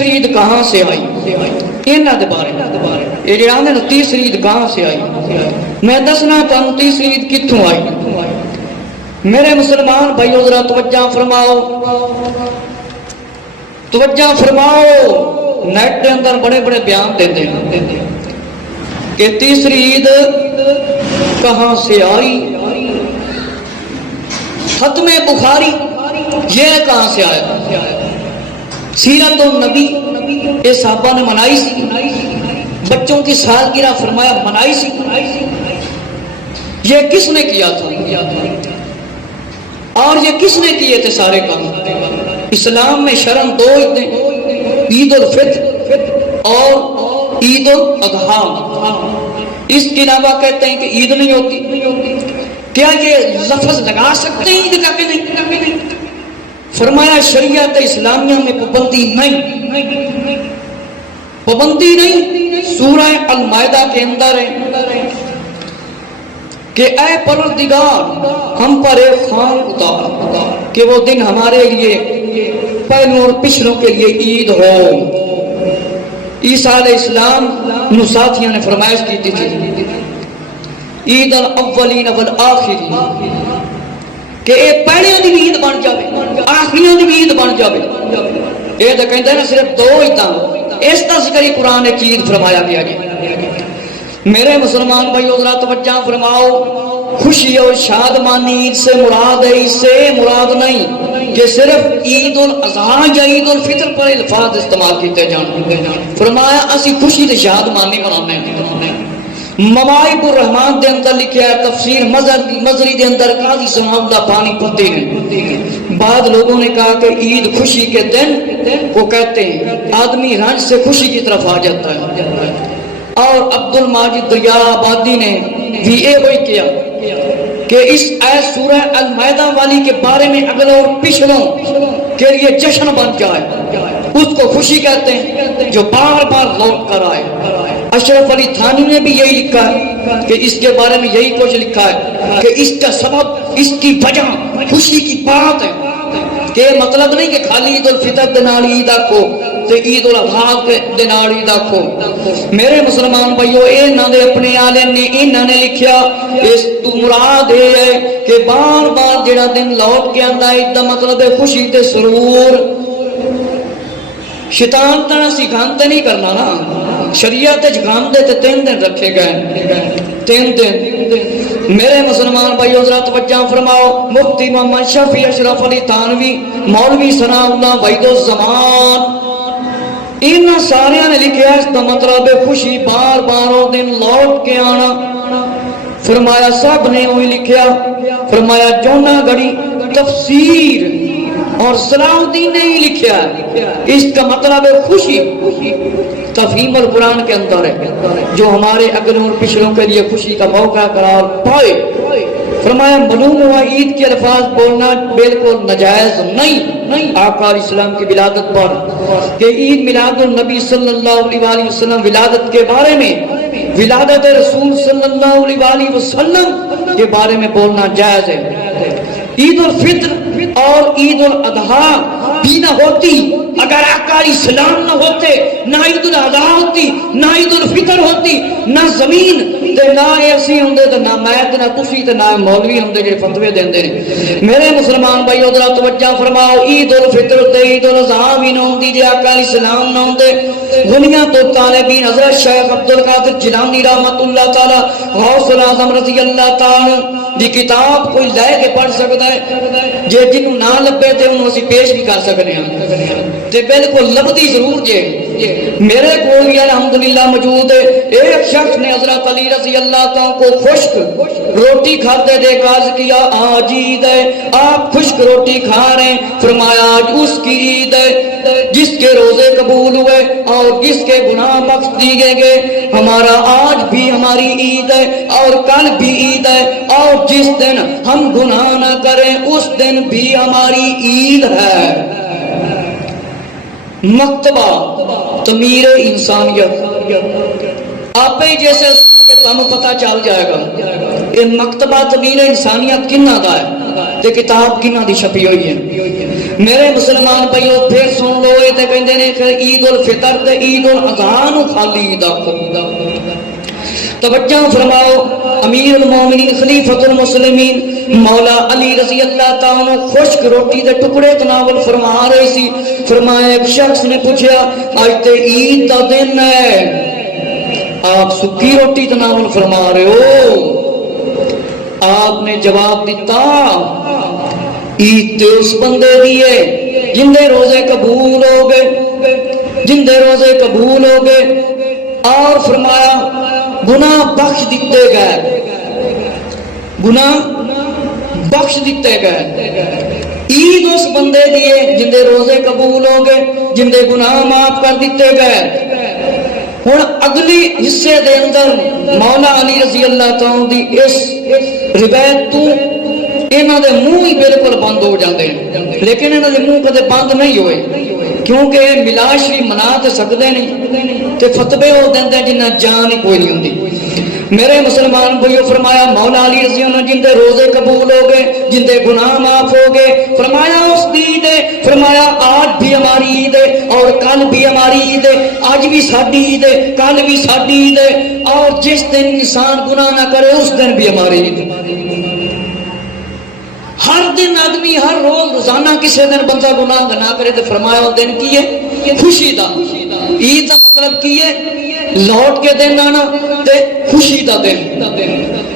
تیسری عید کہاں سے آئی؟ انہاں دے بارے یہ جڑا نے تیسری عید کہاں سے آئی؟ میں دسنا تانوں تیسری عید کتھوں آئی۔ میرے مسلمان بھائیو ذرا توجہ فرماؤ، توجہ فرماؤ۔ نیٹ کے اندر بڑے بڑے بیان دیتے ہیں کہ تیسری عید کہاں سے آئی، ختم بخاری یہ کہاں سے آیا؟ سیرت النبی یہ صحابہ نے منائی سی، بچوں کی سالگرہ فرمایا منائی سی۔ یہ کس نے کیا تھا اور یہ کس نے کیے تھے سارے کام؟ اسلام میں شرم دو عیدیں، عید الفطر اور عید الاضحیٰ۔ اس کے علاوہ کہتے ہیں کہ عید نہیں ہوتی۔ کیا یہ لفظ لگا سکتے ہیں عید کا کہ نہیں؟ فرمایا شریعت اسلامیہ میں پابندی نہیں، پابندی نہیں۔ سورہ المائدہ کے اندر ہے کہ اے پروردگار ہم پر ایک خوان اتار کہ وہ دن ہمارے لیے پہلوں اور پچھلوں کے لیے عید ہو۔ عیسیٰ علیہ السلام نو ساتھیاں نے فرمائش کی تھی عید الاولین والآخرین کہ اے پہلے دی عید بن جاوے، آخریاں دی عید بن جاوے۔ یہ تو کہتے ہیں نا صرف دو عیداں، اس کا ذکر ہی قرآن نے عید فرمایا گیا جی۔ میرے مسلمان بھائیو ذرا توجہ فرماؤ، خوشی اور شادمانی عید سے مراد ہے، اس سے مراد نہیں کہ صرف عید الاضحیٰ یا عید الفطر پر الفاظ استعمال کیتے جان۔ فرمایا اسی خوشی تے شادمانی منانے ہیں۔ مواہب الرحمان دے اندر لکھا ہے، تفسیر مزری دے اندر قاضی ثناء اللہ پانی پتی نے بعد لوگوں نے کہا کہ عید خوشی کے دن کو کہتے ہیں، آدمی رنج سے خوشی کی طرف آ جاتا ہے۔ اور عبد الماجد دریا آبادی نے بھی یہ وہی کیا کہ اس آیت سورہ المائدہ والی کے بارے میں اگلوں اور پچھلوں کے لیے جشن بن جائے، اس کو خوشی کہتے ہیں جو بار بار لوٹ کر آئے۔ اشرف علی تھانی نے بھی یہی لکھا ہے کہ اس کے بارے میں یہی کچھ لکھا ہے کہ اس کا سبب، اس کی وجہ خوشی کی بات ہے، کہ مطلب نہیں کہ خالی عید الفطر دے نال عید آکھو تے عید الاضحیٰ دے نال عید آکھو۔ میرے مسلمان بھائیو انہاں دے اپنے عالم نے انہاں نے لکھیا اس تو مراد ہے کہ بار بار جڑا دن لوٹ کے آندا ہے دا مطلب ہے خوشی تے سرور۔ شیطان تنا سکھانتے نہیں کرنا نا، شریعت جگاندے تے 3 دن رکھے گئے، 3 دن۔ میرے مسلمان بھائیو ذرا توجہ فرماؤ، مفتی محمد شفیع اشرف علی تھانوی، مولوی ثناء اللہ وحید الزمان، ان سارے نے لکھا اس کا مطلب ہے خوشی بار بار وہ دن لوٹ کے آنا۔ فرمایا سب نے وہی لکھیا، فرمایا جونا گڑی تفسیر اور صلاح الدین نے ہی لکھا ہے، اس کا مطلب ہے خوشی تفہیم القرآن کے اندر ہے جو ہمارے اگلوں اور پچھلوں کے لیے خوشی کا موقع قرار پائے۔ فرمایا معلوم ہوا عید کے الفاظ بولنا بالکل نجائز نہیں آقا علیہ السلام کی ولادت پر، کہ عید میلاد النبی صلی اللہ علیہ وسلم ولادت کے بارے میں، ولادت رسول صلی اللہ علیہ وسلم کے بارے میں بولنا جائز ہے۔ عید الفطر اور عید الاضحیٰ بھی نہ ہوتی اگر آقا علیہ السلام نہ ہوتے، نہ عید الاضحیٰ ہوتی، نہ عید الفطر ہوتی، نہ زمین تے نہ ایسی ہوندے تے نہ میں تے نہ تسی تے نہ مولوی ہوندے جو فتوے دیندے نے۔ میرے مسلمان بھائیو ذرا توجہ فرماؤ، عید الفطر تے عید الاضحیٰ بھی نہ ہوندی جے آقا علیہ السلام نہ ہوندے۔ دنیا تو طالبین حضرت شیخ عبد القادر جیلانی رحمۃ اللہ تعالی غوث الاعظم رضی اللہ تعالی دی کتاب کوئی لے کے پڑھ سکتا ہے، جے جنوں نہ لبے تے انہوں اسی پیش بھی کر سکتے ہیں تے بالکل لبدی ضرور جے۔ میرے کو بھی الحمدللہ موجود ہے، ایک شخص نے حضرت علی رضی اللہ تعالیٰ کو خشک روٹی کھاتے دیکھ عرض کیا آج عید ہے، آپ خشک روٹی کھا رہے ہیں، فرمایا آج اس کی عید ہے جس کے روزے قبول ہوئے اور جس کے گناہ بخش دیے گئے۔ ہمارا آج بھی ہماری عید ہے اور کل بھی عید ہے، اور جس دن ہم گناہ نہ کریں اس دن بھی ہماری عید ہے۔ مکتبہ تعمیر انسانیت، آپ ہی جیسے کہ تم پتہ چل جائے گا کہ مکتبہ تعمیر انسانیت کنہ دا ہے تے کتاب کنہ دی چھپی ہوئی ہے۔ میرے مسلمان بھائیو پھر سن لو، یہ تے کہندے نے کہ عید الفطر تے عید الاضحیٰ نو خالی عید آکھو۔ توجہ فرماؤ، امیر المومنین خلیفۃ المسلمین مولا علی رضی اللہ تعالیٰ عنہ خشک روٹی دے ٹکڑے تناول فرما رہے سی۔ فرمایا ایک شخص نے پوچھا آج تے عید دا دن ہے، آپ سکی روٹی تناول فرما رہے ہو؟ آپ نے جواب دیتا عید تے اس بندے دی ہے جن دے روزے قبول ہو گئے، جن دے روزے قبول ہو گئے، اور فرمایا گناہ بخش دیتے گئے، گناہ بخش دیتے گئے۔ عید اس بندے دیے جن دے روزے قبول ہو گئے، جن دے گناہ معاف کر دیتے گئے۔ ہن اگلی حصے دے اندر مولا علی رضی اللہ تعالیٰ دی اس روایت تو انہاں دے منہ ہی بالکل بند ہو جاندے ہیں، لیکن انہاں دے منہ کدے بند نہیں ہوئے، کیونکہ ملا شریف منا تے سکدے نہیں تے فتوے ہو دیندے جنہاں جان ہی کوئی نہیں ہوندی۔ میرے مسلمان بھائیو فرمایا مولا علی رضی اللہ عنہ جن دے روزے قبول ہو گئے، جن دے گناہ معاف ہو گئے، فرمایا اس دی عید ہے، فرمایا آج بھی ہماری عید ہے اور کل بھی ہماری عید ہے، آج بھی ساڈی عید ہے، کل بھی ساڈی عید ہے، اور جس دن انسان گناہ نہ کرے اس دن بھی ہماری عید ہے۔ ہر دن آدمی ہر روز روزانہ کسی دن بندہ گناہ نہ کرے تو فرمایا وہ دن کی ہے؟ خوشی دا۔ عید دا مطلب کی ہے؟ لوٹ کے دن آنا تے خوشی دا دن۔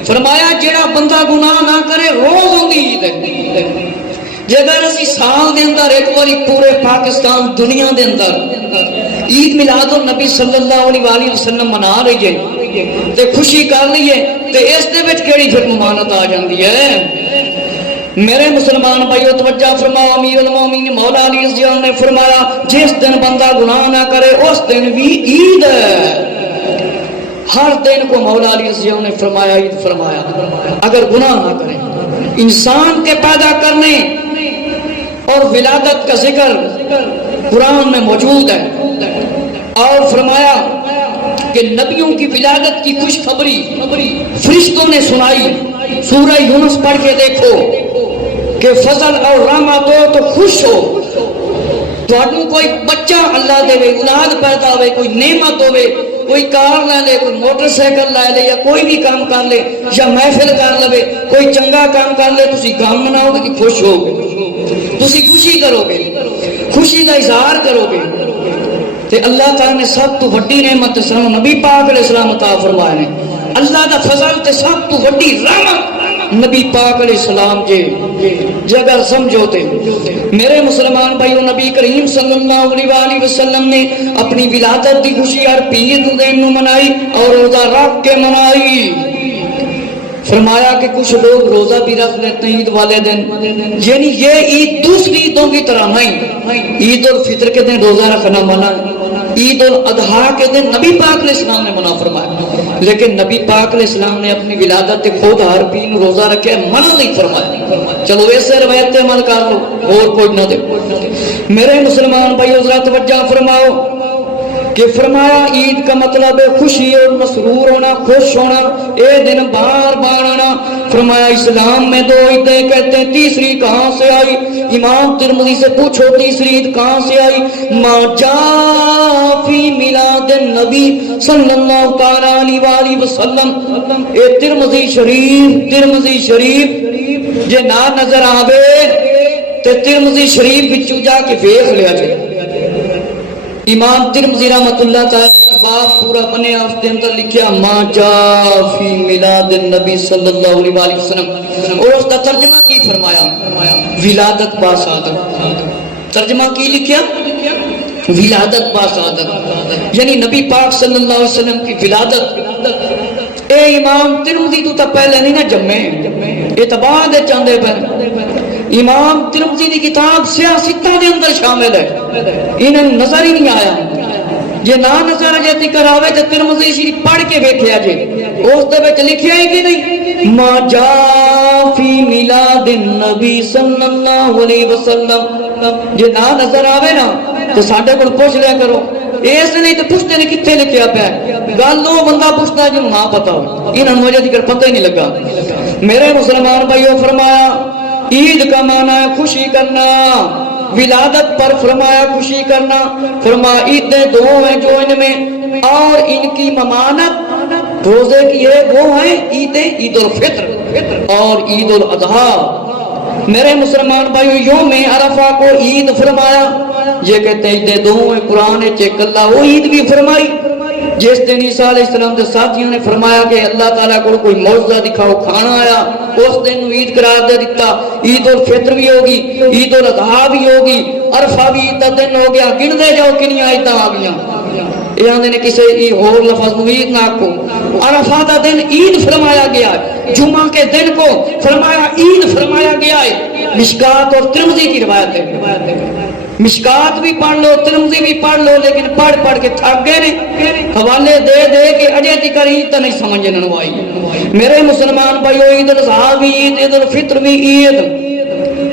فرمایا جیڑا بندہ گناہ نہ کرے روز ہوندی عید ہے۔ جگر اسی سال دے اندر ایک باری پورے پاکستان دنیا دے اندر عید میلاد النبی صلی اللہ علیہ وسلم منا رہی ہے تے خوشی کر لئیے تے اس دے وچ کیڑی پھر ممانت آ جاندی ہے؟ میرے مسلمان بھائیو توجہ فرماؤ، امیر المومنین مولا علی رضی اللہ عنہ نے فرمایا جس دن بندہ گناہ نہ کرے اس دن بھی عید ہے۔ ہر دن کو مولا علی رضی اللہ عنہ نے فرمایا عید فرمایا، اگر گناہ نہ کرے۔ انسان کے پیدا کرنے اور ولادت کا ذکر قرآن میں موجود ہے، اور فرمایا کہ نبیوں کی ولادت کی خوشخبری فرشتوں نے سنائی۔ سورہ یونس پڑھ کے دیکھو کہ فضل اور رحمت ہو تو خوش ہو، تو کوئی بچہ اللہ دے، اولاد پیدا ہوئے، کوئی نعمت ہوئے، کوئی کار لے لے، کوئی موٹر سائیکل لے لے، یا کوئی بھی کام کر لے، یا محفل کر لے، کوئی چنگا کام کر لے، تسی کام مناؤ گے کہ خوش ہو گے، تسی خوشی کرو گے، خوشی کا اظہار کرو گے۔ تے اللہ تعالیٰ نے سب تو وڈی نعمت سانو نبی پاک علیہ السلام عطا فرمائے نے۔ اللہ دا فضل تے سب تو وڈی رحمت نبی پاک علیہ السلام جے اگر سمجھو تے میرے مسلمان بھائیو، نبی کریم صلی اللہ علیہ وسلم نے اپنی ولادت دی خوشی ہر پیر دن نو منائی اور روزہ رکھ کے منائی۔ فرمایا کہ کچھ لوگ روزہ بھی رکھ لیتے ہیں عید والے دن، یعنی یہ عید دوسری عیدوں کی طرح نہیں۔ عید الفطر کے دن روزہ رکھنا منع، عید الاضحیٰ کے دن نبی پاک علیہ السلام نے منع فرمایا، لیکن نبی پاک علیہ السلام نے اپنی ولادت خود ہر پیر روزہ رکھے، منع نہیں فرمایا۔ چلو ایسے روایت عمل کر لو اور کوئی نہ دے۔ میرے مسلمان بھائیو ذرا توجہ فرماؤ کہ فرمایا عید کا مطلب ہے خوشی اور مسرور ہونا، خوش ہونا، اے دن بار بار آنا۔ فرمایا اسلام میں دو عیدیں کہتے ہیں، تیسری کہاں سے آئی؟ امام ترمذی سے پوچھو تیسری عید کہاں سے آئی؟ ما جاء فی میلاد النبی صلی اللہ تعالی علیہ وسلم۔ اے ترمذی شریف جے نہ نظر آوے تے ترمذی شریف وچوں جا کے ویکھ لیا جائے۔ امام ترمذی رحمۃ اللہ تعالی باب پورا بنے اس کے اندر لکھیا ما جاء فی میلاد النبی صلی اللہ علیہ وسلم، اور اس کا ترجمہ کی فرمایا ولادت با سعادت۔ ترجمہ کی لکھیا ولادت با سعادت، یعنی نبی پاک صلی اللہ علیہ وسلم کی ولادت۔ اے امام ترمذی تو پہلے نہیں نہ جمے، یہ تو بعد چاندے پہ۔ امام ترمذی کی کتاب سیاستہ دے اندر شامل ہے، انہیں نظر ہی نہیں آیا۔ جے نہ نظر آجے ذکر آوے تو ترمذی شریف پڑھ کے بیٹھے جے، اس دے وچ لکھیا ہے کہ نہیں ما جاء فی میلاد النبی صلی اللہ علیہ وسلم۔ جے نہ نظر آوے نا تو ساڈے کول پوچھ لیا کرو، اس نہیں تو پوچھتے نہیں کتنے لکھیا پیا، گل وہ بندہ پوچھتا جنوں نہ پتا ہو، انہاں نوں ذکر پتہ ہی نہیں لگا۔ میرے مسلمان بھائیو فرمایا عید کا معنی ہے خوشی کرنا، ولادت پر فرمایا خوشی کرنا، فرمایا عیدیں دو ہیں جو ان میں اور ان کی ممانت روزے کی ہے وہ ہیں عیدیں عید الفطر اور عید الاضحیٰ۔ میرے مسلمان بھائیو یوم عرفہ کو عید فرمایا، یہ کہتے ہیں عیدیں دو ہیں، قرآن چیک اللہ وہ عید بھی فرمائی جس دن عیسیٰ علیہ السلام کے ساتھیوں نے فرمایا کہ اللہ تعالیٰ کو کوئی معجزہ دکھاؤ، کھانا آیا، اس دن عید قرار دے دیتا۔ عید الفطر بھی ہوگی، عید الاضحیٰ بھی ہوگی، عرفہ بھی عید کا دن ہو گیا، گن دے جاؤ کنیاں عیداں آ گیا۔ یہ آندے نے کسی اور لفظ عید نہ کو، عرفہ کا دن عید فرمایا گیا ہے، جمعہ کے دن کو فرمایا عید فرمایا گیا ہے۔ مشکات اور ترمذی کی روایت ہے، مشکات بھی پڑھ لو ترمذی بھی پڑھ لو، لیکن پڑھ پڑھ کے تھک گئے نے، حوالے دے دے کے اجے تک عید تو نہیں سمجھنے نو آئی۔ میرے مسلمان بھائیو عید الاضحیٰ بھی عید، عید الفطر بھی عید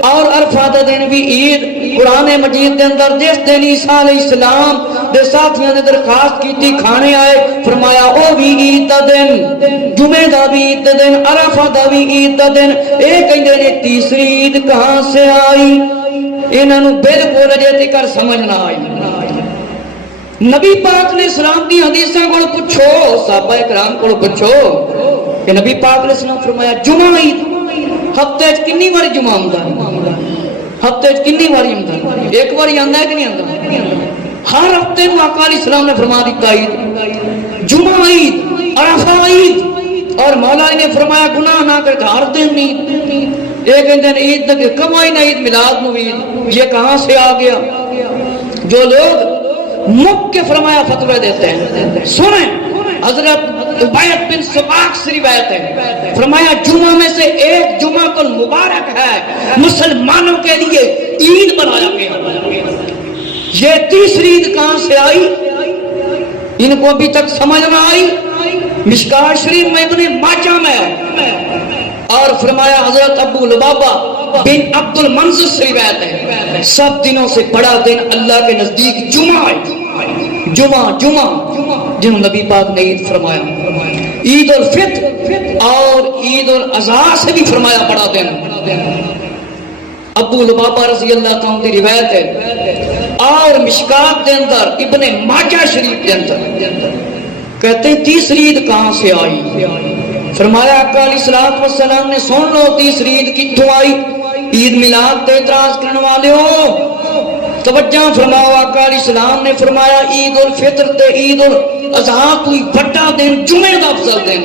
اور عرفہ کا دن بھی عید۔ قرآن مجید کے اندر جس دن عیسیٰ علیہ السلام دے ساتھیاں نے درخواست کی تھی کھانے آئے، فرمایا او بھی عید کا دن، جمعے دا بھی عید کا دن، عرفہ دا بھی عید کا دن۔ ایک کہندے نے تیسری عید کہاں سے آئی؟ انہاں نوں بالکل اجے تک سمجھ نہ آئی۔ نبی پاک علیہ السلام دی حدیثاں کو پوچھو، صحابہ کرام کو پوچھو کہ نبی پاک علیہ السلام فرمایا جمعہ عید، ہفتے وچ کتنی بار جمعہ ہوندا ہے؟ ہفتے وچ کتنی بار ہوندا ہے؟ ایک بار آندا ہے کہ نہیں آندا؟ ہر ہفتے نوں آقا علیہ السلام نے فرما دیتا عید، جمعہ عید، عرفہ عید، اور مولا نے فرمایا گناہ نہ کر ہر دن عید۔ ایک دن عید نہ کمائی نہ عید میلاد نو عید، یہ کہاں سے آ گیا؟ جو لوگ مک کے فرمایا فتوی دیتے ہیں سنیں، حضرت عبید بن سباق سے روایت ہے، فرمایا جمعہ میں سے ایک جمعہ کو مبارک ہے، مسلمانوں کے لیے عید بنایا گیا۔ یہ تیسری عید کہاں سے آئی؟ ان کو ابھی تک سمجھ نہ آئی۔ مشکات شریف میں ابن ماجہ میں اور فرمایا حضرت ابو لبابہ بن عبد المنذر سے روایت ہے، سب دنوں سے بڑا دن اللہ کے نزدیک جمعہ ہے، جمعہ جنہوں نبی پاک نے عید فرمایا۔ عید الفطر اور عید الاضحیٰ سے بھی فرمایا بڑا دن۔ ابو لبابہ رضی اللہ تعالیٰ کی روایت ہے، اور مشکات کے اندر ابن ماجہ شریف کے اندر کہتے ہیں تیسری عید کہاں سے آئی؟ فرمایا آقا علیہ السلام نے سن لو تیسری عید کتوں آئی؟ عید میلاد تے اعتراض کرنے والے ہو توجہ فرماؤ، آقا علیہ السلام نے فرمایا عید الفطر تے عید الاضحیٰ کوئی بڑا دن، جمعے دا افضل دن،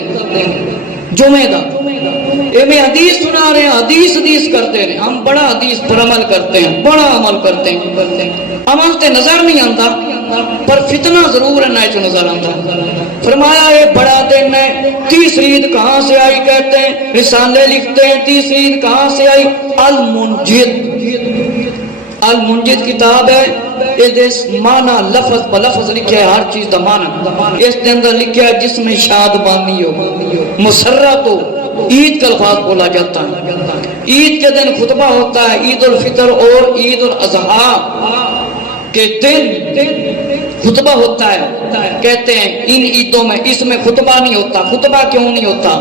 جمعے دا۔ میں حدیث سنا رہے ہیں، حدیث کرتے ہیں، ہم بڑا حدیث پر عمل کرتے ہیں، بڑا عمل کرتے ہیں، عمل تے نظر نہیں آتا پر فتنہ ضرور ہے نہ نظر آتا۔ فرمایا یہ بڑا دن ہے، تیسری عید کہاں سے آئی؟ کہتے ہیں رسالے لکھتے ہیں تیسری عید کہاں سے آئی؟ المنجد کتاب ہے، اس معنی لفظ بلفظ لکھا ہے، ہر چیز دا معنی اس کے اندر لکھا ہے جس میں شادمانی ہو، مسرت ہو، عید کا الفاظ بولا جاتا ہے۔ عید کے دن خطبہ ہوتا ہے، عید الفطر اور عید الاضحیٰ کے دن خطبہ ہوتا ہے۔ کہتے ہیں ان عیدوں میں اس میں خطبہ نہیں ہوتا، خطبہ کیوں نہیں ہوتا؟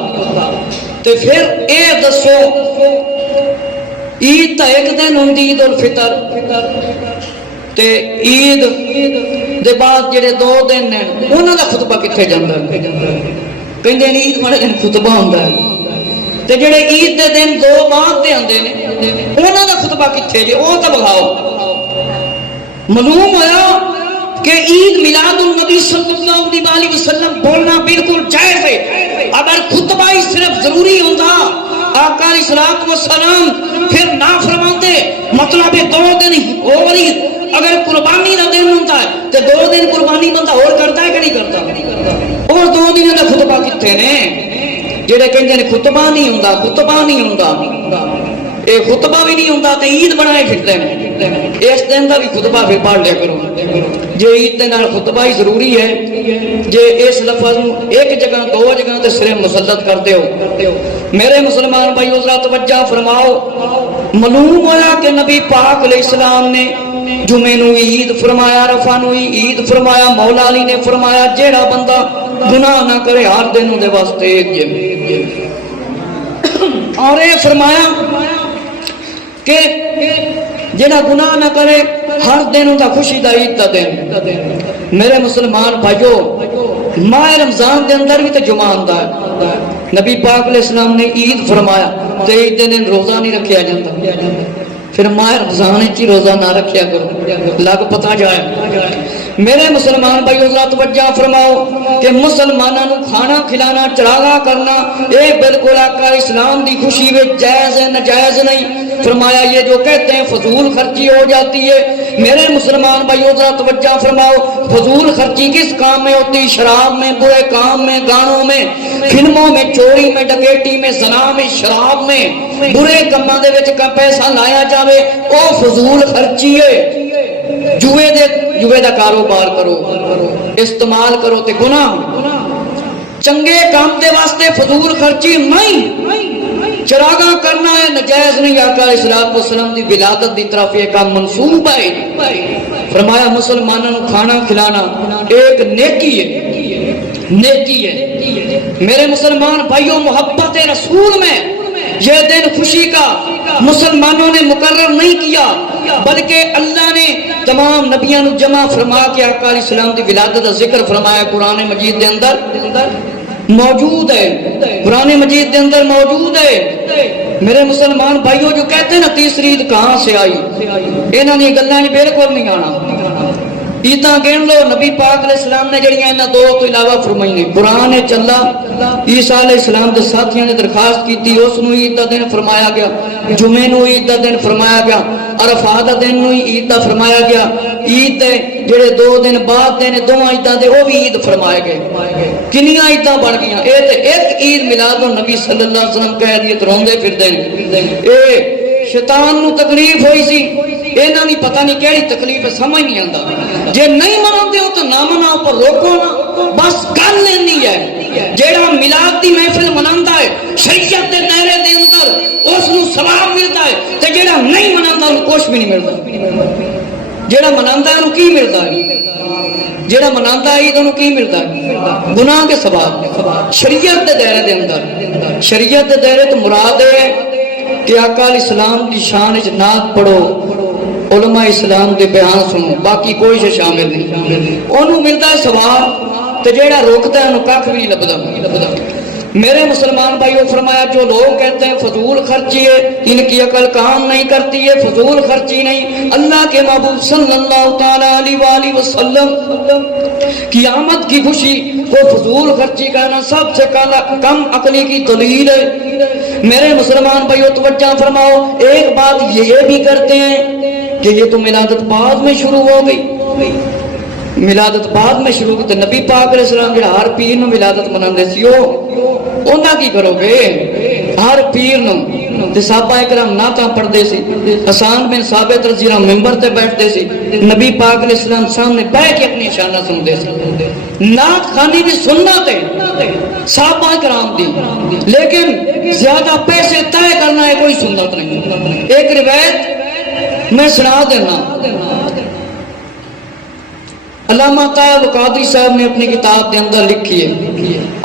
تو پھر اے دسو عید تا ایک دن ہوندی عید الفطر تے عید دے بعد جڑے دو دن ہیں انہاں دا خطبہ کتھے جاندا ہے؟ کہندے نے عید والے دن خطبہ ہوندا ہے تے جڑے عید دے دن دو بعد دے آندے نے انہاں دا خطبہ کتھے جے؟ او تے بخاؤ۔ معلوم ہوا کہ عید میلاد النبی صلی اللہ علیہ وسلم بولنا بالکل جائز ہے۔ اگر خطبہ ہی صرف ضروری ہوتا آقا علیہ السلام پھر نہ فرماتے، مطلب دو دن اور اگر قربانی کا دن ہوتا ہے تو دو دن قربانی بندہ اور کرتا ہے کہ نہیں کرتا؟ اور دو دن کا خطبہ کتنے نے؟ جڑے کہتے ہیں خطبہ نہیں ہوندا، خطبہ نہیں ہوندا، اے خطبہ بھی نہیں ہوندا تے عید بنائے پھرتے ہیں، اس دن دا بھی خطبہ پھر پڑھ لیا کرو۔ جے عید دے نال خطبہ ہی ضروری ہے، جے اس لفظ ایک جگہ دو جگہ تے صرف مسلط کرتے ہو۔ میرے مسلمان بھائیو ذرا توجہ فرماؤ، معلوم ہوا کہ نبی پاک علیہ السلام نے جمعے نو عید فرمایا، عرفہ نو عید فرمایا، مولا علی نے فرمایا جیڑا بندہ گناہ نہ کرے ہر دن دے واسطے اور یہ فرمایا کہ جڑا گناہ نہ کرے ہر دن ان کا خوشی دا عید دا دن. میرے مسلمان بھائیو ماہ رمضان دے اندر بھی تے جمعہ آندا ہے. نبی پاک علیہ السلام نے عید فرمایا تے عید دے دن روزہ نہیں رکھیا جاتا. پھر ماہ رمضان ہی روزہ نہ رکھیا کرو لگ پتا جائے. میرے مسلمان بھائیو ذرا توجہ فرماؤ کہ مسلمانوں کو کھانا کھلانا چراغا کرنا یہ بالکل آقا اسلام دی خوشی میں جائز ہے ناجائز نہیں. فرمایا یہ جو کہتے ہیں فضول خرچی ہو جاتی ہے. میرے مسلمان بھائیو ذرا توجہ فرماؤ فضول خرچی کس کام میں ہوتی؟ شراب میں، برے کام میں، گانوں میں، فلموں میں، چوری میں، ڈکیٹی میں، زنا میں، شراب میں، برے کاماں دے وچ پیسہ لایا جاوے او فضول خرچی ہے. جوئے دا کاروبار کرو استعمال کرو تے گناہ. چنگے کام دے واسطے فضول خرچی نہیں. چراغاں کرنا ہے نجائز نہیں. آقا علیہ الصلوۃ والسلام دی ولادت دی طرف یہ کام منسوب ہے. فرمایا مسلمانوں کو کھانا کھلانا ایک نیکی ہے. میرے مسلمان بھائیوں محبت رسول میں یہ دن خوشی کا مسلمانوں نے مقرر نہیں کیا بلکہ اللہ نے تمام نبیوں کو جمع فرما کے آقا علیہ السلام کی ولادت کا ذکر فرمایا. قرآن مجید دے اندر موجود ہے. قرآن مجید دے اندر موجود ہے. میرے مسلمان بھائیوں جو کہتے ہیں نا تیسری عید کہاں سے آئی انہوں نے گلاں بالکل نہیں آنا. عیداں گن لو نبی پاک علیہ السلام نے جڑیاں انہاں دو تو علاوہ فرمائی نے. قرآن چلا عیسیٰ علیہ السلام دے ساتھیاں نے درخواست کی تھی اس نو عید دا دن فرمایا گیا. جمعے نو عید دا دن فرمایا گیا. عرفات دا دن نو عید دا فرمایا گیا. عید دے جڑے 2 دن بعد دے نے دوواں عیداں دے او بھی عید فرمائے گئے. کنیاں عیداں بن گئیاں. اے تے ایک عید میلاد النبی صلی اللہ علیہ وسلم کہہ دیے تے روندے پھردے نے. اے شیطان نو تکلیف ہوئی سی انہاں نہیں پتہ نہیں کیڑی تکلیف سمجھ نہیں آندا. جے نہیں مناندے ہو تو نہ مناؤ پر روکو نہ. بس گل نہیں ہے جیڑا میلاد دی محفل مناندا ہے شریعت دے دائرے دے اندر اس نو ثواب ملتا ہے تے جیڑا نہیں مناندا اونوں کچھ بھی نہیں ملدا. جیڑا مناندا ہے اونوں کی ملدا ہے؟ جیڑا مناندا ہے اونوں کی ملدا ہے؟ گناہ کے ثواب. شریعت دے دائرے دے اندر شریعت دے دائرے تو مراد ہے کہ آقا علیہ السلام کی شان وچ نعت پڑھو علماء اسلام دے بیان سنو باقی کوئی شے شامل نہیں. انہوں ملتا ہے ثواب تے جیڑا روکتا ہے انہوں کھ بھی نہیں لبدا. میرے مسلمان بھائیوں فرمایا جو لوگ کہتے ہیں فضول خرچی ہے ان کی عقل کام نہیں کرتی ہے فضول خرچی نہیں. اللہ کے محبوب صلی اللہ تعالی علیہ وآلہ وسلم قیامت کی خوشی کو فضول خرچی کہنا سب سے کم عقلی کی دلیل ہے. میرے مسلمان بھائیوں توجہ فرماؤ ایک بات یہ بھی کرتے ہیں کہ یہ تو میلادت بعد میں شروع ہو گئی. میلادت بعد میں شروع ہوئی. نبی پاک علیہ السلام جڑا ہر پیر نو میلادت مناندے سی انہاں کی کرو گے؟ ہر پیر نو تے صحابہ کرام نعتاں پڑھدے سی. حسان بن ثابت رضی اللہ عنہ ممبر تے بیٹھتے سی. نبی پاک علیہ السلام سامنے بیٹھ کے اپنی شانہ سنتے سی. نعت خوانی بھی سنت ہے صحابہ کرام دی لیکن زیادہ پیسے طے کرنا ہے کوئی سنت نہیں. ایک روایت میں سنا دینا. علامہ طیب قادری صاحب نے اپنی کتاب کے اندر لکھی ہے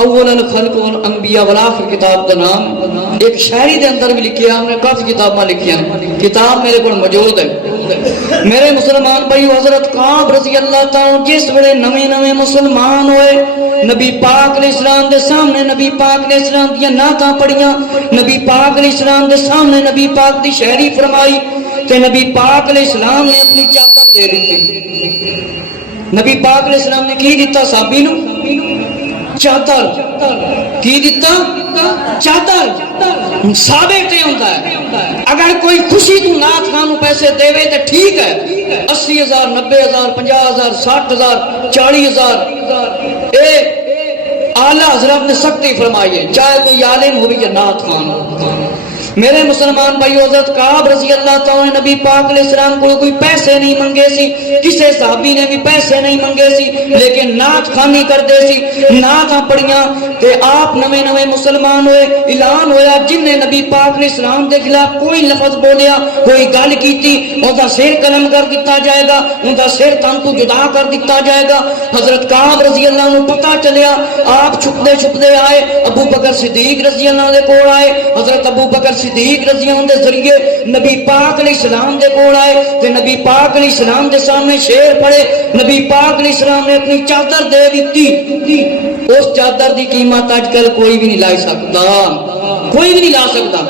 اول الخلق والانبیاء والآخر کتاب کا نام. ایک شاعری دے اندر بھی لکھی ہے. ہم نے کافی کتاباں لکھی ہیں. کتاب میرے کو موجود ہے. میرے مسلمان بھائی حضرت کعب رضی اللہ تعالیٰ جس بڑے نویں مسلمان ہوئے نبی پاک علیہ السلام دے سامنے نبی پاک علیہ السلام دیا نعتاں پڑھیاں. نبی پاک علیہ السلام دے سامنے نبی پاک دی شاعری فرمائی تے نبی پاک علیہ السلام نے اپنی چادر دے دی. نبی پاک علیہ السلام نے کی دیتا صحابی نو؟ چادر. کی دیتا؟ چادر. ثابت ہوتا ہے اگر کوئی خوشی تو نعت خان پیسے دے تے ٹھیک ہے 80,000 90,000 50,000 60,000 40,000 اے اعلیٰ حضرت نے سختی فرمائی ہے چاہے کوئی عالم ہو بھی یا نعت خان ہو. میرے مسلمان بھائی حضرت کعب رضی اللہ تعالی نبی پاک علیہ السلام کو کوئی پیسے نہیں منگے سی. کسی صحابی نے بھی پیسے نہیں منگے سی لیکن نعت خوانی کر دے سی. نعتاں پڑھیاں تے آپ نویں مسلمان ہوئے. اعلان ہویا جن نے نبی پاک علیہ السلام دے خلاف کوئی لفظ بولیا کوئی گل کیتی ان دا سر قلم کر دیتا جائے گا ان دا سر تن تو جدا کر دیتا جائے گا. حضرت کعب رضی اللہ عنہ پتہ چلیا آپ چھپتے آئے ابو بکر صدیق رضی اللہ عنہ دے کول آئے. حضرت ابو بکر صدیق رضی اللہ عنہ دے ذریعے نبی پاک علیہ السلام دے کول آئے تے نبی پاک علیہ السلام دے سامنے شعر پڑھے. نبی پاک علیہ السلام نے اپنی چادر دے دیتی. اس چادر دی قیمت اج کل کوئی بھی نہیں لا سکتا, کوئی بھی نہیں لا سکتا.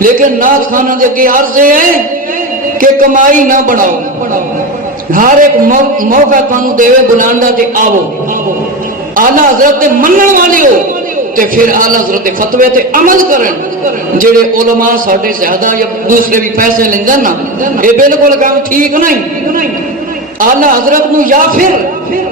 لیکن نعت خانہ دے اگے عرض ہے کہ کمائی نہ بڑھاؤ, ہر ایک موقع تانوں دیوے بلاندا تے آو. اعلی حضرت دے منن والے ہو تے پھر اعلی حضرت دے فتوے تے عمل کرن. جڑے علماء ساڈے زیادہ یا دوسرے بھی پیسے لیندے نا, اے بالکل کام ٹھیک نہیں. اعلی حضرت نو یا پھر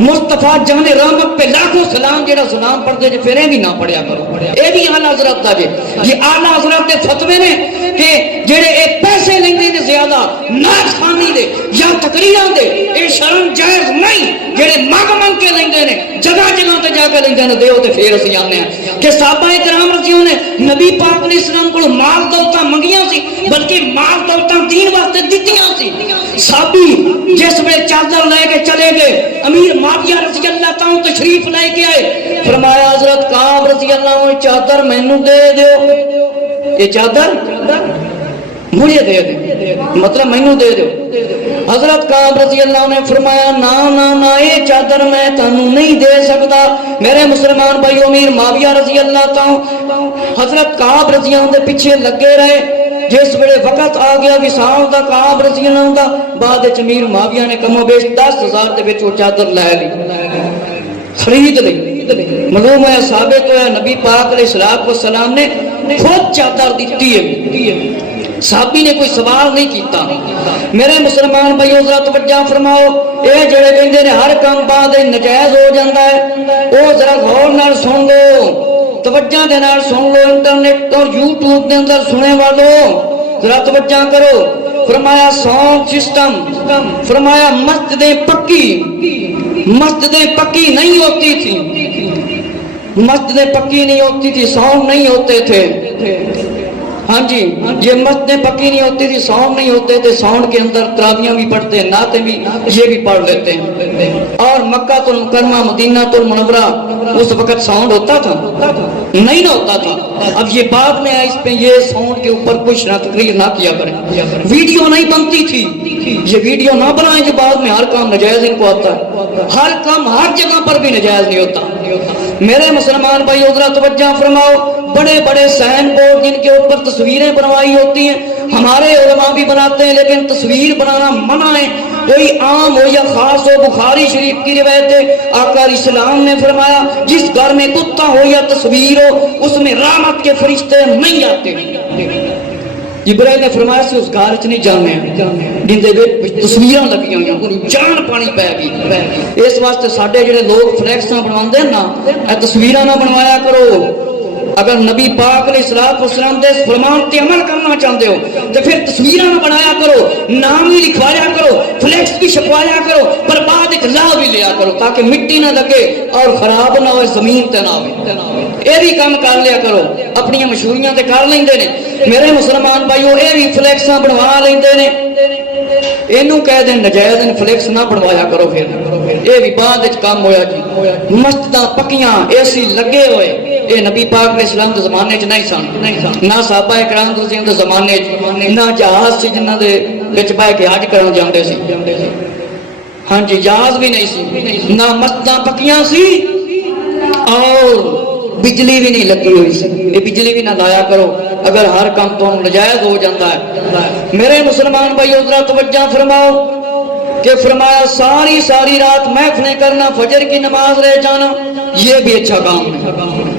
مصطفیٰ جان رحمت پہ لاکھوں سلام جڑا سلام پڑھتے جے پھر بھی نہ پڑھیا کرو. اے بھی اعلی حضرت دا جے یہ اعلی حضرت دے فتوے نے کہ جڑے اے پیسے لیندے نے زیادہ نعت خوانی دے یا تقریراں دے, اے شرم جائز نہیں. جڑے منگ کے لیندے نے جگہ جگہ تے جا کے لیندے نے دیو تے پھر اسی آنے ہیں کہ صحابہ کرام رضی اللہ عنہم نے نبی پاک علیہ السلام کو مال دولتاں منگیاں سی, بلکہ مال دولتاں دین واسطے دتیاں سی. صحابی جس ویلے چادر لے کے چلے گئے, امیر معاویہ رضی اللہ تعالیٰ تشریف لے کے آئے, فرمایا حضرت کعب رضی اللہ عنہ چادر مینوں دے دیو, یہ چادر مجھے دے دے, مطلب مینوں دے دیو. حضرت کعب رضی اللہ عنہ نے فرمایا نا نا نا یہ چادر میں تانوں نہیں دے سکتا. میرے مسلمان بھائی امیر معاویہ رضی اللہ تعالیٰ حضرت کعب رضی اللہ عنہ دے پیچھے لگے رہے. جس ویلے وقت آ گیا وصال دا کعب رضی اللہ عنہ دا, بعد وچ امیر معاویہ نے کم و بیش 10,000 دے وچ وہ چادر لے لی, خرید لی. معلوم ہے ثابت ہوا نبی پاک علیہ السلام نے خود چادر دیتی ہے, صحابی نے کوئی سوال نہیں کیتا. میرے مسلمان بھائیو ذرا توجہ فرماؤ, اے جڑے کہندے نے ہر کام بعد ناجائز ہو جاندا ہے, او ذرا غور نال سن لو, توجہ دے نال سن لو. انٹرنیٹ اور یوٹیوب دے اندر سنے والو ذرا توجہ کرو. فرمایا ساؤنڈ سسٹم, فرمایا مسجدیں پکی نہیں ہوتی تھی, مسجدیں پکی نہیں ہوتی تھی, ساؤنڈ نہیں ہوتے تھے. ہاں جی, یہ مسجدیں پکی نہیں ہوتی تھی, ساؤنڈ نہیں ہوتے تھے. ساؤنڈ کے اندر تراویحاں بھی پڑھتے ہیں, نعتیں بھی یہ بھی پڑھ لیتے ہیں. اور مکہ المکرمہ مدینہ المنورہ اس وقت ساؤنڈ ہوتا تھا نہیں ہوتا تھا. اب یہ بعد میں اس پہ یہ ساؤنڈ کے اوپر کچھ نہ تقریر نہ کیا کریں. ویڈیو نہیں بنتی تھی, یہ ویڈیو نہ بنائیں کہ بعد میں ہر کام ناجائز ان کو آتا ہے. ہر کام ہر جگہ پر بھی ناجائز نہیں ہوتا. میرے مسلمان بھائی ذرا توجہ فرماؤ, بڑے بڑے سائن بورڈ جن کے اوپر تصویریں بنوائی ہوتی ہیں, ہمارے علماء بھی بناتے ہیں, لیکن تصویر بنانا منع ہے. کوئی عام ہو یا خاص ہو, بخاری شریف کی روایت ہے, آقا اسلام نے فرمایا جس گھر میں کتا ہو یا تصویر ہو اس میں رحمت کے فرشتے نہیں آتے. جبرائیل نے فرمایا سے اس گھر چ نہیں جانے جن دے تصویراں لگی ہوئی جان پانی پی گئی. اس واسطے ساڈے جڑے لوگ فلیکساں بنواندے ہیں نا, اے تصویراں نہ بنوایا کرو. اگر نبی پاک علیہ السلام دے فرمان تے عمل کرنا چاہتے ہو تو پھر تصویراں نہ بنایا کرو, نام ہی لکھوایا کرو, فلیکس بھی چھپوایا کرو, پر بعد ایک لا بھی لیا کرو تاکہ مٹی نہ لگے اور خراب نہ ہوئے, زمین تے نہ ہوئے. اے بھی کام کر لیا کرو, اپنی مشہوریاں تے کر لیندے نے. میرے مسلمان بھائیو اے بھی فلیکساں بنوا لیندے نے, اینو کہہ دیں ناجائز ان فلیکس نہ بنوایا کرو. پھر اے بھی بعد وچ کام ہویا جی. مسجداں پکیاں, اے سی لگے ہوئے, اے نبی پاک علیہ السلام دے زمانے چ نہیں سن, نہ صحابہ کرام دے زمانے چ, نہ جہاز سی جنہاں دے وچ بیٹھ کے حج کرن جاندے سی. ہاں جی, جہاز بھی نہیں سی, نہ مسجداں پکیاں سی, اور بجلی بھی نہیں لگی ہوئی سی. یہ بجلی بھی نہ لایا کرو اگر ہر کام تو ناجائز ہو جاتا ہے. میرے مسلمان بھائی ذرا توجہ فرماؤ کہ فرمایا ساری رات محفلیں کرنا, فجر کی نماز رہ جانا, یہ بھی اچھا کام نہیں,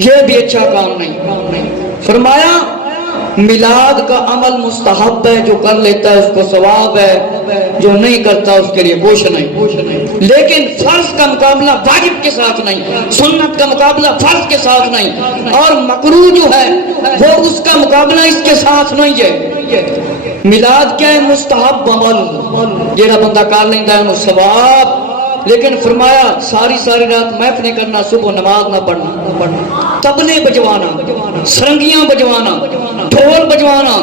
یہ بھی اچھا کام نہیں. فرمایا میلاد کا عمل مستحب ہے, جو کر لیتا ہے اس کو ثواب ہے, جو نہیں کرتا اس کے لیے کچھ نہیں. لیکن فرض کا مقابلہ واجب کے ساتھ نہیں, سنت کا مقابلہ فرض کے ساتھ نہیں, اور مکروہ جو ہے وہ اس کا مقابلہ اس کے ساتھ نہیں ہے. میلاد کیا ہے؟ مستحب عمل, جیڑا بندہ کر لیتا ہے انہوں ثواب. لیکن فرمایا ساری رات محفلیں کرنا, صبح نماز نہ پڑھنا, تبلے بجوانا, سرنگیاں بجوانا, ڈھول بجوانا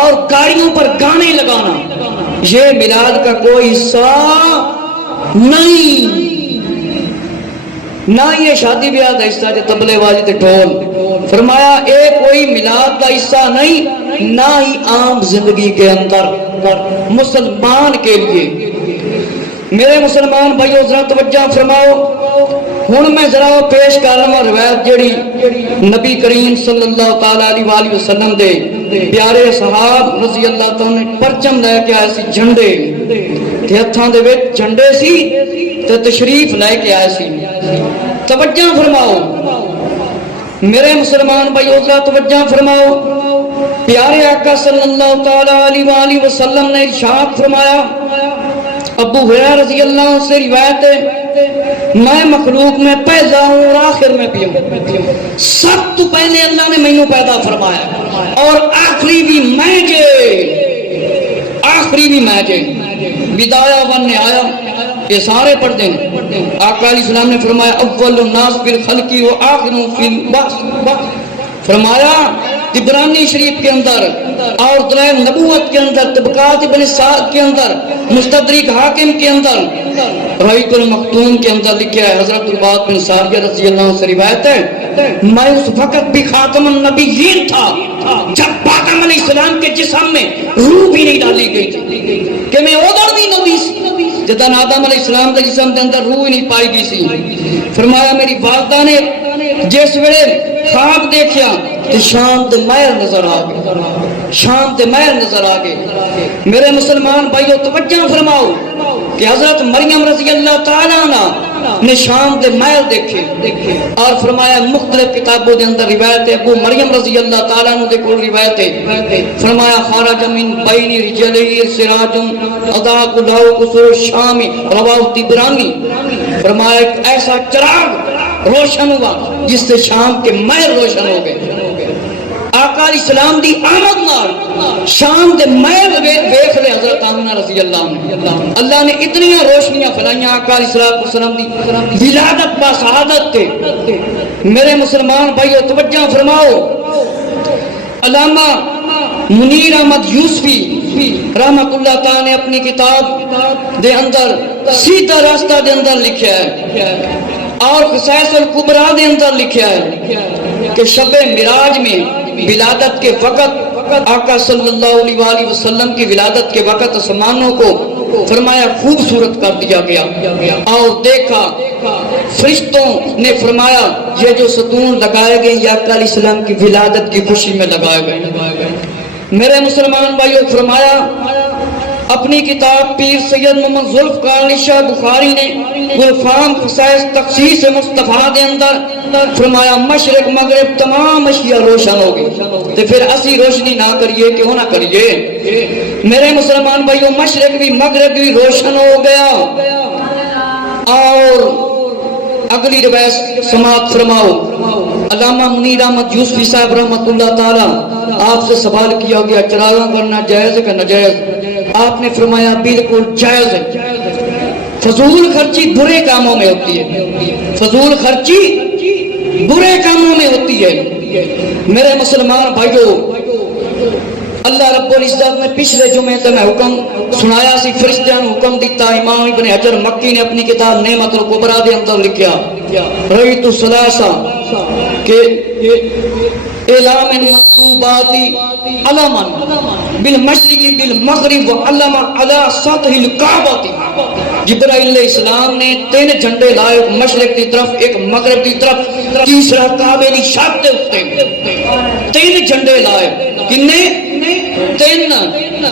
اور گاڑیوں پر گانے لگانا, یہ میلاد کا کوئی حصہ نہیں. نہ یہ شادی بیاہ کا حصہ جو تبلے بازی تے ڈھول, فرمایا اے کوئی میلاد کا حصہ نہیں، نہ ہی عام زندگی کے اندر مسلمان کے لیے۔ میرے مسلمان بھائیو ذرا توجہ فرماؤ، ہن میں ذرا پیش کر رہا روایت جڑی نبی کریم صلی اللہ تعالی علیہ وآلہ وسلم دے پیارے صحاب رضی اللہ تعالی نے پرچم لے کے آئے سی، جھنڈے تے ہتھاں دے وچ جھنڈے سی تے تشریف لے کے آئے سی۔ توجہ فرماؤ میرے مسلمان بھائیو ذرا توجہ فرماؤ، پیارے آقا صلی اللہ تعالی علیہ وآلہ وسلم نے ارشاد فرمایا، ابو ہریرہ رضی اللہ عنہ سے روایت ہے، میں مخلوق میں پہلا ہوں اور آخر میں بھی ہوں، سب تو پہلے اللہ نے مینوں پیدا فرمایا اور آخری بھی میں جے، آخری بھی میں جے، بدایا و نہایا یہ سارے پڑھ دیں۔ آقا علیہ السلام نے فرمایا اول الناس بالخلقی و آخر فی البعث، فرمایا عبرانی شریف کے اندر اور دلائل نبوت کے اندر، طبقات ابن سعد کے اندر، مستدرک حاکم کے اندر، رحیق المختوم کے اندر لکھا ہے، حضرت العباد بن ساریہ رضی اللہ عنہ سے روایت ہے، میں اس وقت بھی خاتم النبیین تھا جب آدم علیہ السلام کے جسم میں روح بھی نہیں ڈالی گئی تھی کہ میں ادھر بھی نبی جدن آدم علیہ السلام کے جسم کے اندر روح ہی نہیں پائی گئی سی۔ فرمایا میری والدہ نے جس ویلے خواب دیکھیا تو شام تے مہر نظر آ گئے، شام تے مہر نظر آ گئے۔ میرے مسلمان بھائیو توجہ فرماؤ کہ حضرت مریم رضی اللہ تعالیٰ عنہ نے شام تے مہر دیکھے اور فرمایا مختلف کتابوں کے اندر روایت ہے، ابو مریم رضی اللہ تعالیٰ عنہ دے کول روایت ہے، فرمایا خرج من بین رجلیہ سراج اضاء له قصور الشام، رواہ طبرانی، فرمایا ایک ایسا چراغ روشن ہوا جس سے شام کے مہر روشن ہو گئے۔ آقا علیہ السلام دی آمد نال شام دے مہر ویکھ لے حضرت آمنہ رضی اللہ عنہ، اللہ نے اتنی روشنیاں پھیلائیاں آقا علیہ السلام دی ولادت با شہادت تے۔ میرے مسلمان بھائیو توجہ فرماؤ، علامہ منیر احمد یوسفی رحمت اللہ تعالی نے اپنی کتاب دے اندر سیدھا راستہ دے اندر لکھیا ہے اور خصائص الکبریٰ دے اندر لکھیا ہے کہ شب معراج میں ولادت کے وقت آقا صلی اللہ علیہ وآلہ وسلم کی ولادت کے وقت آسمانوں کو فرمایا خوبصورت کر دیا گیا اور دیکھا فرشتوں نے فرمایا یہ جو ستون لگائے گئے یہ آقا علیہ السلام کی ولادت کی خوشی میں لگائے گئے۔ میرے مسلمان بھائیوں فرمایا اپنی کتاب پیر سید محمد ذوالفقار علی شاہ بخاری نے گلفام خصائص تخصیص مصطفیٰ دے اندر فرمایا مشرق مغرب تمام اشیاء روشن ہو گئی، تو پھر اسی روشنی نہ کریے کیوں نہ کریے؟ میرے مسلمان بھائیوں مشرق بھی مغرب بھی روشن ہو گیا۔ اور اگلی روایت سماعت فرماؤ، علامہ منیر احمد یوسفی صاحب رحمت اللہ تعالی آپ سے سوال کیا گیا چراغاں کرنا جائز ہے کہ ناجائز؟ آپ نے فرمایا بالکل جائز ہے، فضول خرچی برے کاموں میں ہوتی ہے، فضول خرچی برے کاموں میں ہوتی ہے۔ میرے مسلمان بھائیوں اللہ رب العزت نے پچھلے جمعے تے میں حکم سنایا سی، فرشتیاں نے حکم دیتا، امام ابن حجر مکی نے اپنی کتاب نعمت الکبریٰ دے اندر لکھیا رأیت الثلاثہ کہ اعلام مکتوبات علما بالمشرق بالمغرب وعلم على سطح الکعبہ۔ جبرائیل علیہ السلام نے 3 جھنڈے لائے، مشرق کی طرف ایک مغرب کی طرف تیسرا کعبے کی چھت دے اوپر 3 جھنڈے لائے۔ کنے 3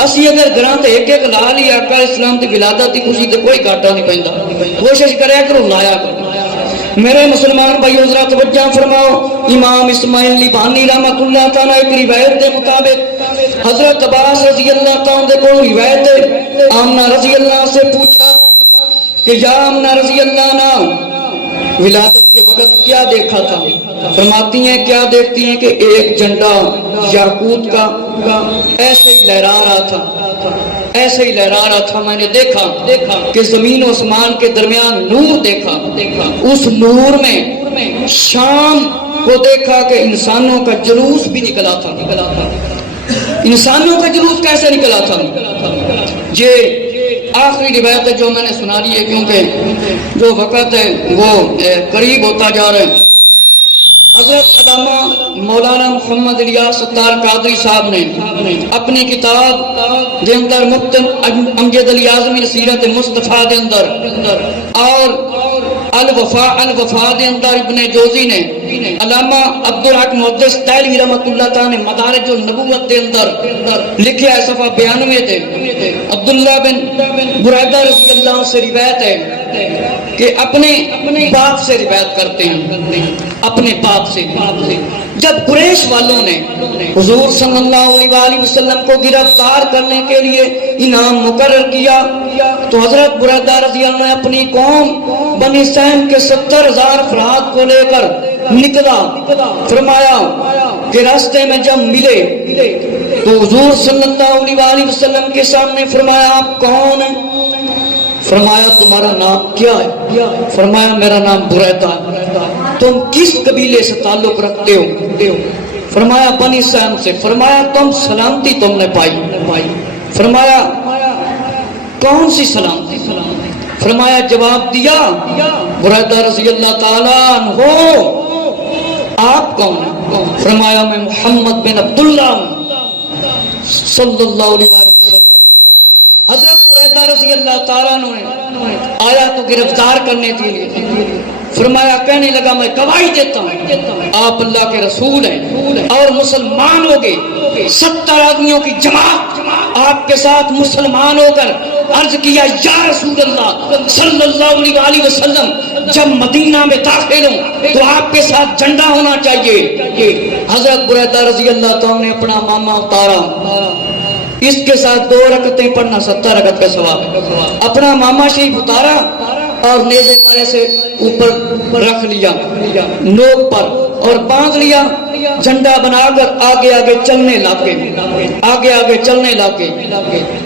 اسی اگر گراں تے ایک لا لی آقا اسلام دی ولادت دی خوشی تے کوئی گھاٹا نہیں پیندا، کوشش کریا کرو لایا کرو۔ میرے مسلمان بھائیو ذرا توجہ فرماؤ، امام اسماعیل لبانی رحمت اللہ تعالی ایک روایت کے مطابق حضرت عباس رضی اللہ تعالی دے کول روایت ہے، آمنہ رضی اللہ سے پوچھا کہ یا آمنہ رضی اللہ عنہ ولادت کے وقت کیا دیکھا تھا؟ فرماتی ہیں کیا دیکھتی ہیں کہ ایک جھنڈا یاقوت کا ایسے ہی لہرا رہا تھا، ایسے ہی لہرا رہا تھا، میں نے دیکھا کہ زمین و آسمان کے درمیان نور دیکھا، اس نور میں شام کو دیکھا کہ انسانوں کا جلوس بھی نکلا تھا۔ انسانوں کا جلوس کیسے نکلا تھا؟ یہ آخری روایت ہے جو میں نے سنا لی ہے کیونکہ جو وقت ہے وہ قریب ہوتا جا رہا ہے۔ حضرت علامہ مولانا محمد الیاس ستار قادری صاحب نے اپنی کتاب دے اندر مفت امجد علی اعظمی سیرت مصطفیٰ دے اندر اور الوفا دے اندر ابن جوزی نے علامہ عبدالحق محدث دہلوی رحمۃ اللہ تعالی نے مدارج النبوت دے اندر لکھا ہے صفحہ 92 تے عبداللہ بن برائدہ رضی اللہ عنہ سے روایت ہے کہ اپنے باپ سے روایت کرتے ہیں، اپنے باپ سے جب قریش والوں نے حضور صلی اللہ علیہ وآلہ وسلم کو گرفتار کرنے کے لیے انعام مقرر کیا تو حضرت برائدہ رضی اللہ عنہ اپنی قوم بنی سہم کے 70,000 افراد کو لے کر نکلا۔ فرمایا کہ راستے میں جب ملے تو حضور صلی اللہ علیہ وآلہ وسلم کے سامنے فرمایا آپ کون ہیں؟ فرمایا تمہارا نام کیا ہے؟ فرمایا میرا نام برائدہ ہے۔ تم کس قبیلے سے تعلق رکھتے ہو؟ فرمایا بنی سہم سے۔ فرمایا تم سلامتی تم نے پائی؟ فرمایا کون سی سلامتی؟ فرمایا جواب دیا برائدہ رضی اللہ تعالیٰ عنہ آپ کون ہیں؟ فرمایا میں محمد بن عبداللہ صلی اللہ علیہ وسلم۔ حضرت برائدہ رضی اللہ تعالیٰ عنہ آیا تو گرفتار کرنے کے لیے، فرمایا کہنے لگا میں گواہی دیتا ہوں آپ اللہ کے رسول ہیں اور مسلمان ہو گئے۔ 70 آدمیوں کی جماعت آپ کے ساتھ مسلمان ہو کر عرض کیا یا رسول اللہ صلی اللہ علیہ وسلم جب مدینہ میں داخل ہوں تو آپ کے ساتھ جھنڈا ہونا چاہیے۔ حضرت برائدہ رضی اللہ تعالیٰ نے اپنا ماما اتارا، اس کے ساتھ 2 رکعتیں پڑھنا 70 رکعت کا ثواب، اپنا ماما شریف اتارا اور نیزے پارے سے اوپر رکھ لیا نوک پر اور باندھ لیا، جھنڈا بنا کر آگے آگے چلنے لگے۔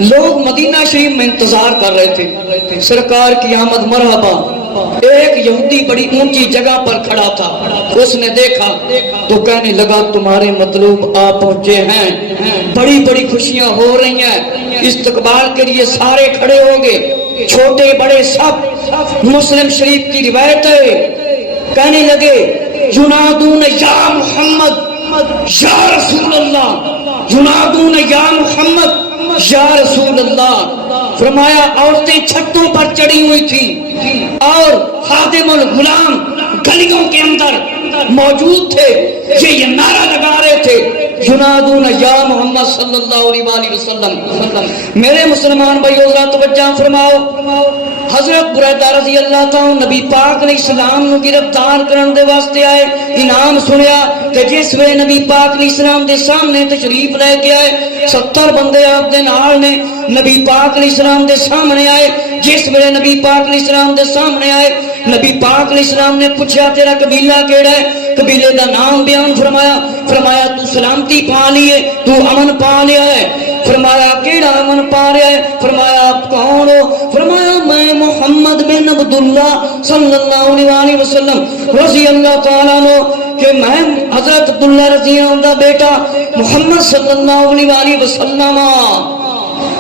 لوگ مدینہ شریف میں انتظار کر رہے تھے سرکار کی آمد مرحبا۔ ایک یہودی بڑی اونچی جگہ پر کھڑا تھا، اس نے دیکھا تو کہنے لگا تمہارے مطلوب آپ پہنچے ہیں، بڑی بڑی خوشیاں ہو رہی ہیں، استقبال کے لیے سارے کھڑے ہوں گے، چھوٹے بڑے سب۔ مسلم شریف کی روایت ہے کہنے لگے ینادون یا محمد یا رسول اللہ، ینادون یا محمد یا رسول اللہ۔ فرمایا عورتیں چھتوں پر چڑھی ہوئی تھی اور خادم الغلام گلیوں کے اندر موجود تھے، یہ نعرہ لگا رہے تھے ینادون یا محمد صلی اللہ علیہ وسلم۔ میرے مسلمان بھائیو ذرا توجہ فرماؤ، حضرت برائدہ رضی اللہ تعالیٰ نبی پاک علیہ السلام نو گرفتار کرن دے واسطے آئے، انعام سنیا کہ جس وے نبی پاک علیہ السلام دے سامنے تشریف لے کے آئے 70 بندے آپ دے نال نے، نبی پاک علیہ السلام دے سامنے آئے، جس وے نبی پاک علیہ السلام دے سامنے آئے نبی پاک علیہ السلام نے پوچھا تیرا قبیلہ کیڑا ہے؟ قبیلے دا نام بیان فرمایا۔ فرمایا تو سلامتی پا لیے، تو امن پا لیا ہے۔ فرمایا کیڑا امن پا رہا ہے؟ فرمایا آپ کون ہو؟ فرمایا میں محمد بن عبداللہ صلی اللہ علیہ وسلم رضی اللہ تعالیٰ عنہ، کہ میں حضرت عبداللہ رضی اللہ عنہ دا بیٹا محمد صلی اللہ علیہ وسلم۔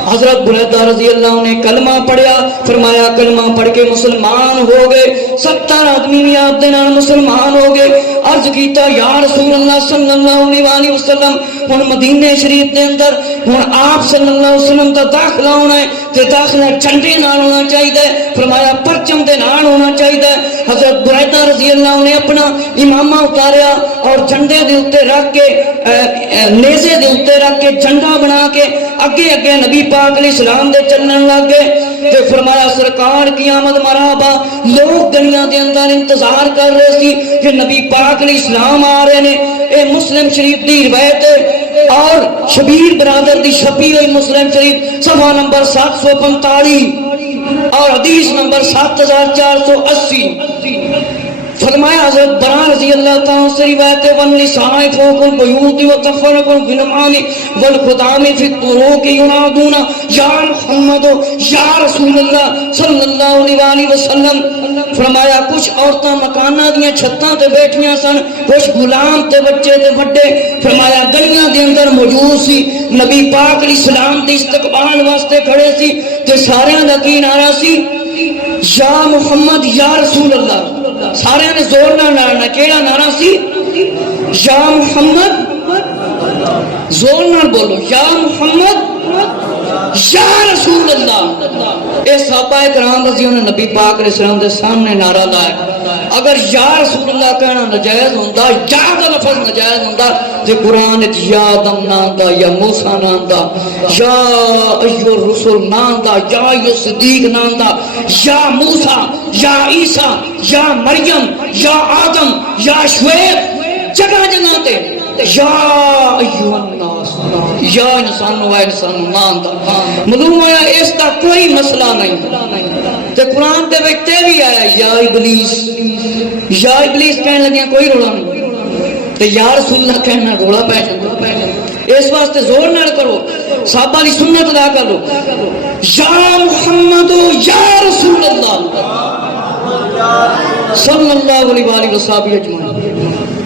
حضرت برائدہ رضی اللہ عنہ نے کلمہ پڑھیا، فرمایا کلمہ پڑھ کے مسلمان ہو گئے، 70 آدمی بھی آپ دے نال مسلمان ہو گئے۔ عرض کیتا یا رسول اللہ صلی اللہ علیہ وسلم ہن مدینے شریف دے اندر ہن آپ صلی اللہ علیہ وسلم دا داخلہ ہونا ہے تے داخلہ جھنڈے نال ہونا چاہیے، فرمایا پرچم دے نال ہونا چاہیے۔ حضرت برائدہ رضی اللہ عنہ نے اپنا امامہ اتاریا اور جھنڈے دے اوتے رکھ کے نیزے دے اوتے رکھ کے جھنڈا بنا کے اگے اگے نبی پاک علیہ السلام دے چلن لگ گئے تے فرمایا سرکار کی آمد مرحبا۔ لوگ گلیاں دے اندر انتظار کر رہے سی کہ نبی پاک علیہ السلام آ رہے نے۔ اے مسلم شریف دی روایت ہے اور شبیر برادر دی چھپی ہوئی مسلم شریف صفحہ نمبر 745 اور حدیث نمبر 7480۔ فرمایا حضرت برا رضی اللہ تعالیٰ سے روایت ہے والنساء فوق البیوت وتفرق الغلمان والخدام فی الطرق ینادون یا محمد یا رسول اللہ صلی اللہ علیہ وسلم۔ فرمایا کچھ عورتاں مکاناں دیاں چھتاں تے بیٹھیاں سن، کچھ غلام تے بچے تے بڑے فرمایا گلیاں دے اندر موجود سی، نبی پاک علیہ السلام دی استقبال واسطے کھڑے سی تے سارے دا کی نعرہ سی یا محمد یا رسول اللہ۔ سارے نے زور نہ لڑنا کیڑا نعرہ سی یا محمد زور نہ بولو یا محمد یا رسول اللہ اے صحابہ کرام رضی اللہ نبی پاک علیہ السلام دے سامنے نعرہ لائے اگر یا رسول اللہ کہنا نجائز ہوندا یا دا لفظ نجائز ہوندا تے قرآن وچ یا آدم نام دا یا موسیٰ نام دا یا ایھا الرسل نام دا یا ایھا صدیق نام دا یا موسیٰ یا عیسیٰ یا مریم یا آدم یا شعیب جگہ جگہ تے یا ایھا الناس یا انسان و انسان نام دا معلوم ہوا اس دا کوئی مسئلہ نہیں تے قرآن دے وچ تے بھی آیا یا ابلیس کہنے لگیاں کوئی رولا نہیں تے یا رسول اللہ کہنا رولا پہ جاتا اس واسطے زور نہ کرو صحابہ دی سنت ادا کرو یا محمد یا رسول اللہ صلی اللہ علیہ وآلہ وسلم اجمعین